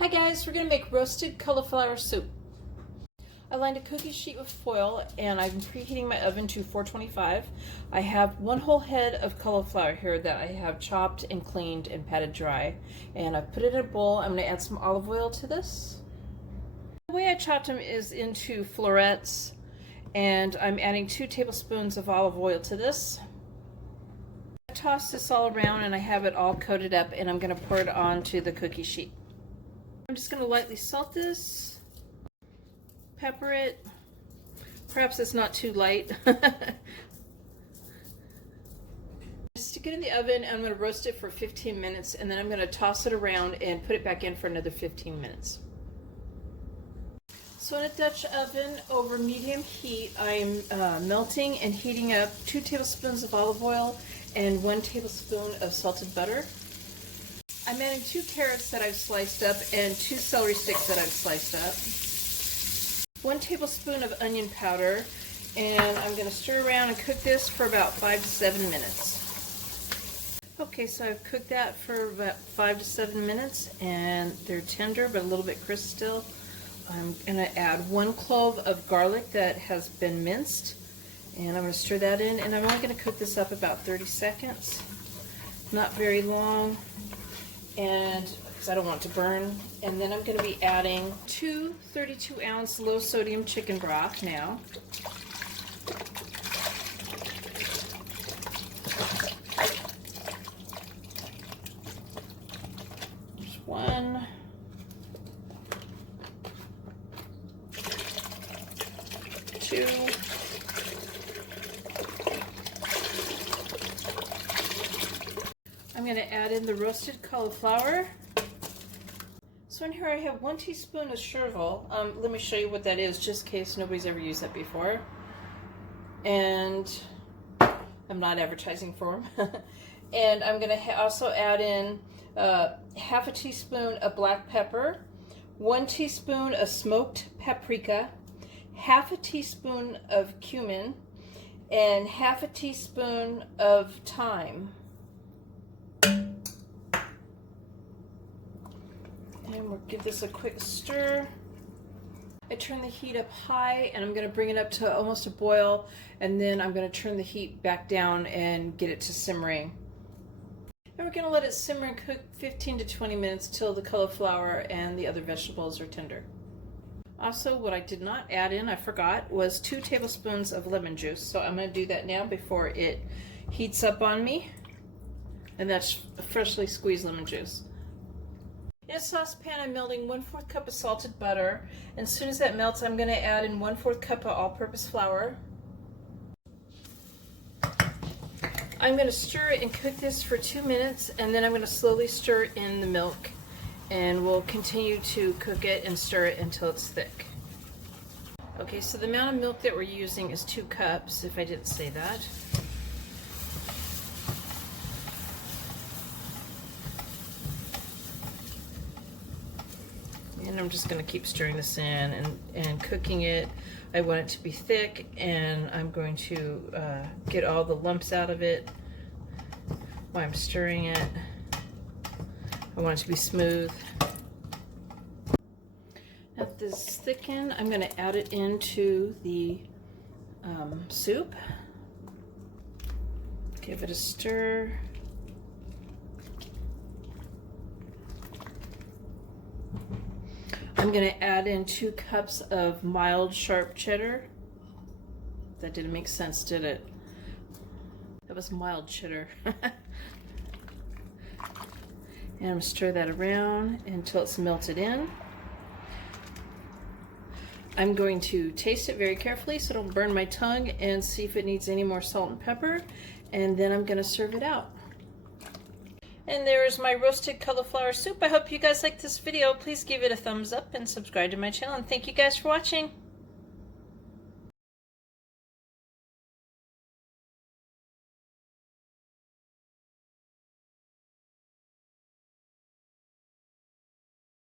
Hi guys, we're going to make roasted cauliflower soup. I lined a cookie sheet with foil and I'm preheating my oven to 425. I have one whole head of cauliflower here that I have chopped and cleaned and patted dry. And I've put it in a bowl. I'm going to add some olive oil to this. The way I chopped them is into florets, and I'm adding 2 tablespoons of olive oil to this. I toss this all around and I have it all coated up, and I'm going to pour it onto the cookie sheet. I'm just going to lightly salt this, pepper it. Perhaps it's not too light. Stick it in the oven and I'm going to roast it for 15 minutes, and then I'm going to toss it around and put it back in for another 15 minutes. So in a Dutch oven over medium heat, I'm melting and heating up 2 tablespoons of olive oil and 1 tablespoon of salted butter. I'm adding 2 carrots that I've sliced up and 2 celery sticks that I've sliced up. 1 tablespoon of onion powder, and I'm going to stir around and cook this for about 5 to 7 minutes. Okay, so I've cooked that for about 5 to 7 minutes and they're tender but a little bit crisp still. I'm going to add 1 clove of garlic that has been minced, and I'm going to stir that in, and I'm only going to cook this up about 30 seconds. Not very long, and because I don't want it to burn. And then I'm going to be adding 2 32-ounce low sodium chicken broth now. There's 1. 2. I'm going to add in the roasted cauliflower. So in here I have 1 teaspoon of chervil. Let me show you what that is, just in case nobody's ever used that before. And I'm not advertising for them. And I'm going to also add in half a teaspoon of black pepper, 1 teaspoon of smoked paprika, half a teaspoon of cumin, and half a teaspoon of thyme. And we'll give this a quick stir. I turn the heat up high and I'm going to bring it up to almost a boil, and then I'm going to turn the heat back down and get it to simmering. And we're going to let it simmer and cook 15 to 20 minutes till the cauliflower and the other vegetables are tender. Also, what I did not add in, I forgot, was 2 tablespoons of lemon juice. So I'm going to do that now before it heats up on me. And that's freshly squeezed lemon juice. In a saucepan, I'm melting 1/4 cup of salted butter. And as soon as that melts, I'm going to add in 1/4 cup of all-purpose flour. I'm going to stir it and cook this for 2 minutes, and then I'm going to slowly stir in the milk. And we'll continue to cook it and stir it until it's thick. Okay, so the amount of milk that we're using is 2 cups, if I didn't say that. And I'm just going to keep stirring this in and cooking it. I want it to be thick, and I'm going to get all the lumps out of it while I'm stirring it. I want it to be smooth. Now that this is thickened, I'm going to add it into the soup. Give it a stir. I'm going to add in 2 cups of mild sharp cheddar. That didn't make sense, did it? That was mild cheddar. And I'm going to stir that around until it's melted in. I'm going to taste it very carefully so it don't burn my tongue, and see if it needs any more salt and pepper. And then I'm going to serve it out. And there's my roasted cauliflower soup. I hope you guys liked this video. Please give it a thumbs up and subscribe to my channel. And thank you guys for watching.